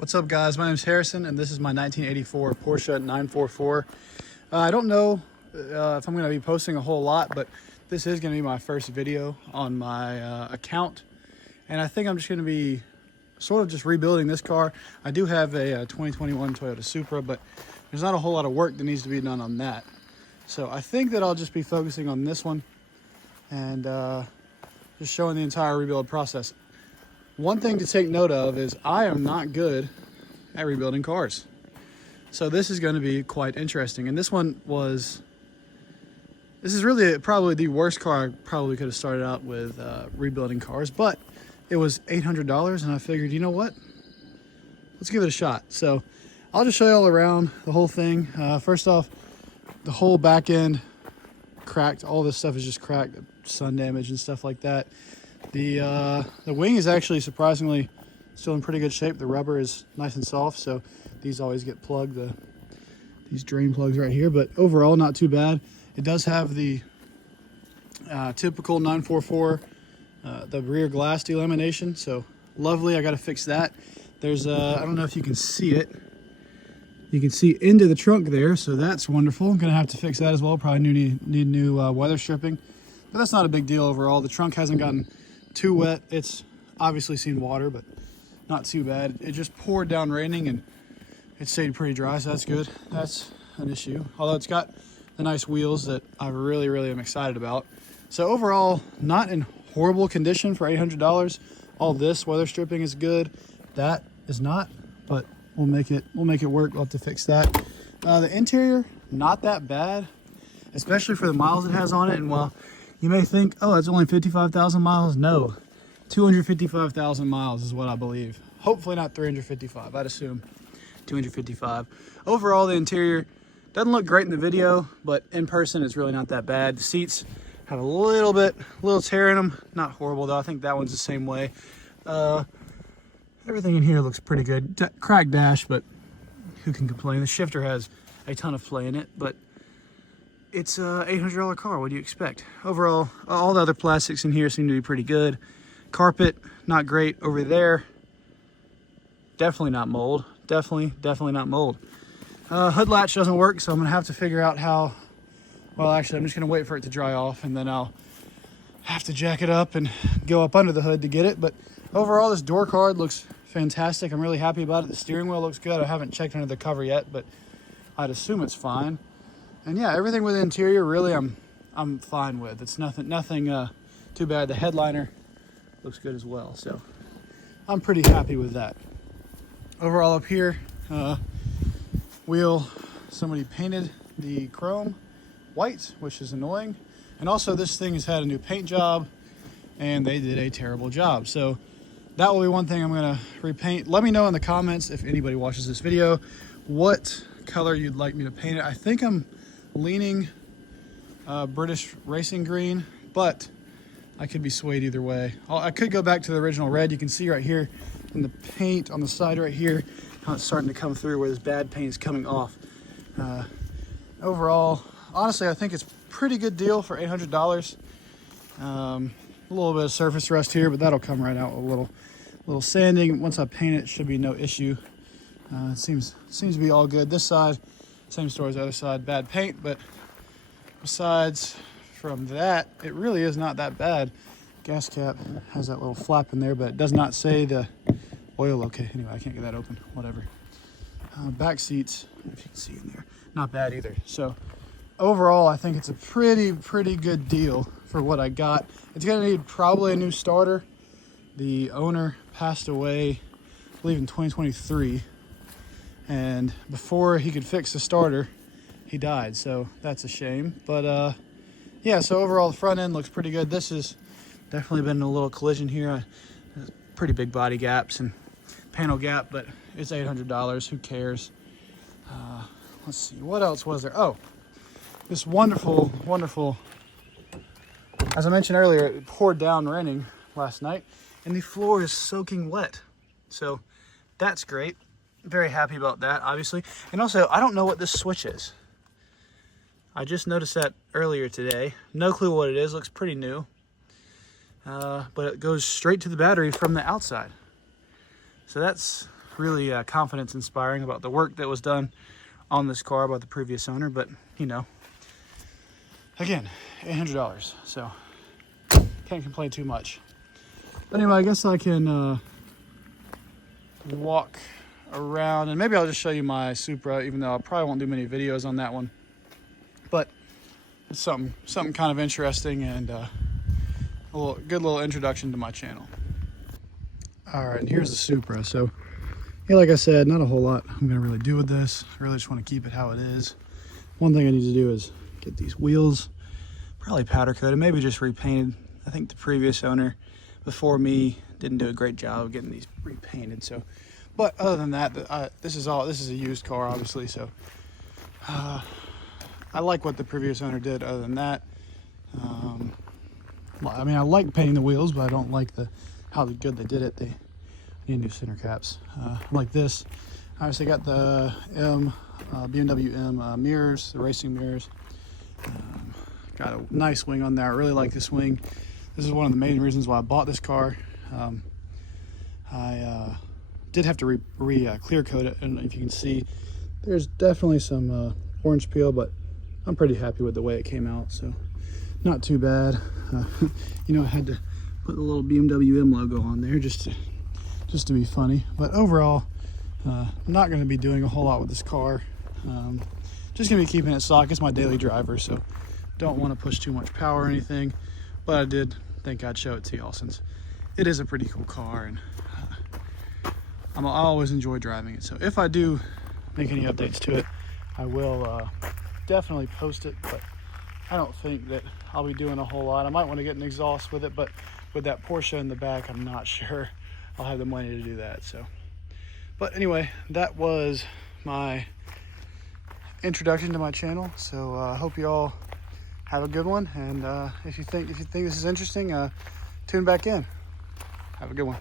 What's up, guys? My name is Harrison, and this is my 1984 Porsche 944. I don't know if I'm going to be posting a whole lot, but this is going to be my first video on my account, and I think I'm just going to be sort of just rebuilding this car. I do have a 2021 Toyota Supra, but there's not a whole lot of work that needs to be done on that. So I think that I'll just be focusing on this one and just showing the entire rebuild process. One thing to take note of is I am not good at rebuilding cars. So this is going to be quite interesting. And this is really probably the worst car I probably could have started out with rebuilding cars, but it was $800 and I figured, you know what? Let's give it a shot. So I'll just show you all around the whole thing. First off, the whole back end cracked. All this stuff is just cracked, sun damage and stuff like that. The wing is actually surprisingly still in pretty good shape. The rubber is nice and soft, so these always get plugged, these drain plugs right here, but overall not too bad. It does have the typical 944, the rear glass delamination, so lovely. I got to fix that. There's I don't know if you can see it. You can see into the trunk there, so that's wonderful. I'm gonna have to fix that as well. Probably need new weather stripping, but that's not a big deal overall. The trunk hasn't gotten too wet. It's obviously seen water, but not too bad. It just poured down raining and it stayed pretty dry, so that's good. That's an issue, although it's got the nice wheels that I really am excited about. So overall, not in horrible condition for $800. All this weather stripping is good. That is not, but we'll make it work. We'll have to fix that. The interior, not that bad, especially for the miles it has on it. And while you may think, oh, it's only 55,000 miles. No, 255,000 miles is what I believe. Hopefully not 355. I'd assume 255. Overall, the interior doesn't look great in the video, but in person, it's really not that bad. The seats have a little tear in them. Not horrible, though. I think that one's the same way. Everything in here looks pretty good. Cracked dash, but who can complain? The shifter has a ton of play in it, but it's a $800 car. What do you expect? Overall, all the other plastics in here seem to be pretty good. Carpet, not great over there. Definitely not mold. Definitely not mold. Hood latch doesn't work, so I'm gonna have to figure out how. Well, actually, I'm just gonna wait for it to dry off, and then I'll have to jack it up and go up under the hood to get it. But overall, this door card looks fantastic. I'm really happy about it. The steering wheel looks good. I haven't checked under the cover yet, but I'd assume it's fine. And yeah, everything with the interior, really, I'm fine with. It's nothing too bad. The headliner looks good as well, so I'm pretty happy with that. Overall, up here, somebody painted the chrome white, which is annoying. And also, this thing has had a new paint job, and they did a terrible job. So that will be one thing I'm gonna repaint. Let me know in the comments, if anybody watches this video, what color you'd like me to paint it. I think I'm leaning British racing green, but I could be swayed either way. I could go back to the original red. You can see right here in the paint on the side right here how it's starting to come through where this bad paint is coming off. Overall, honestly, I think it's a pretty good deal for $800. A little bit of surface rust here, but that'll come right out with a little sanding. Once I paint it, should be no issue. It seems to be all good. This side, same story as the other side, bad paint, but besides from that, it really is not that bad. Gas cap has that little flap in there, but it does not say the oil. Okay, anyway, I can't get that open, whatever. Back seats, if you can see in there, not bad either. So overall, I think it's a pretty good deal for what I got. It's gonna need probably a new starter. The owner passed away, I believe in 2023. And before he could fix the starter, he died, so that's a shame. But yeah, so overall the front end looks pretty good. This has definitely been a little collision here. Pretty big body gaps and panel gap, but it's $800. Who cares? Let's see, what else was there? Oh, this wonderful, as I mentioned earlier, it poured down raining last night, and the floor is soaking wet. So that's great. Very happy about that, obviously. And also, I don't know what this switch is. I just noticed that earlier today. No clue what it is. Looks pretty new. But it goes straight to the battery from the outside. So that's really confidence inspiring about the work that was done on this car by the previous owner. But you know, again, $800, so can't complain too much. But anyway, I guess I can walk around, and maybe I'll just show you my Supra, even though I probably won't do many videos on that one. But it's something kind of interesting, and a good little introduction to my channel. All right, and here's the Supra. So yeah, like I said, not a whole lot I'm gonna really do with this. I really just want to keep it how it is. One thing I need to do is get these wheels probably powder coated, maybe just repainted. I think the previous owner before me didn't do a great job of getting these repainted. So, but other than that, this is a used car, obviously. So I like what the previous owner did. Other than that, I mean, I like painting the wheels, but I don't like how good they did it. They need new center caps. Like this, obviously got the BMW M mirrors, the racing mirrors. Got a nice wing on there. I really like this wing. This is one of the main reasons why I bought this car. I did have to clear coat it, and if you can see, there's definitely some orange peel, but I'm pretty happy with the way it came out, so not too bad. You know, I had to put the little BMW M logo on there just to be funny, but overall, not going to be doing a whole lot with this car. Just going to be keeping it stock. It's my daily driver, so don't want to push too much power or anything, but I did think I'd show it to y'all since it is a pretty cool car, and I always enjoy driving it. So if I do make any updates to it, I will definitely post it, but I don't think that I'll be doing a whole lot. I might want to get an exhaust with it, but with that Porsche in the back, I'm not sure I'll have the money to do that. So, but anyway, that was my introduction to my channel. So I hope you all have a good one, and if you think this is interesting, tune back in. Have a good one.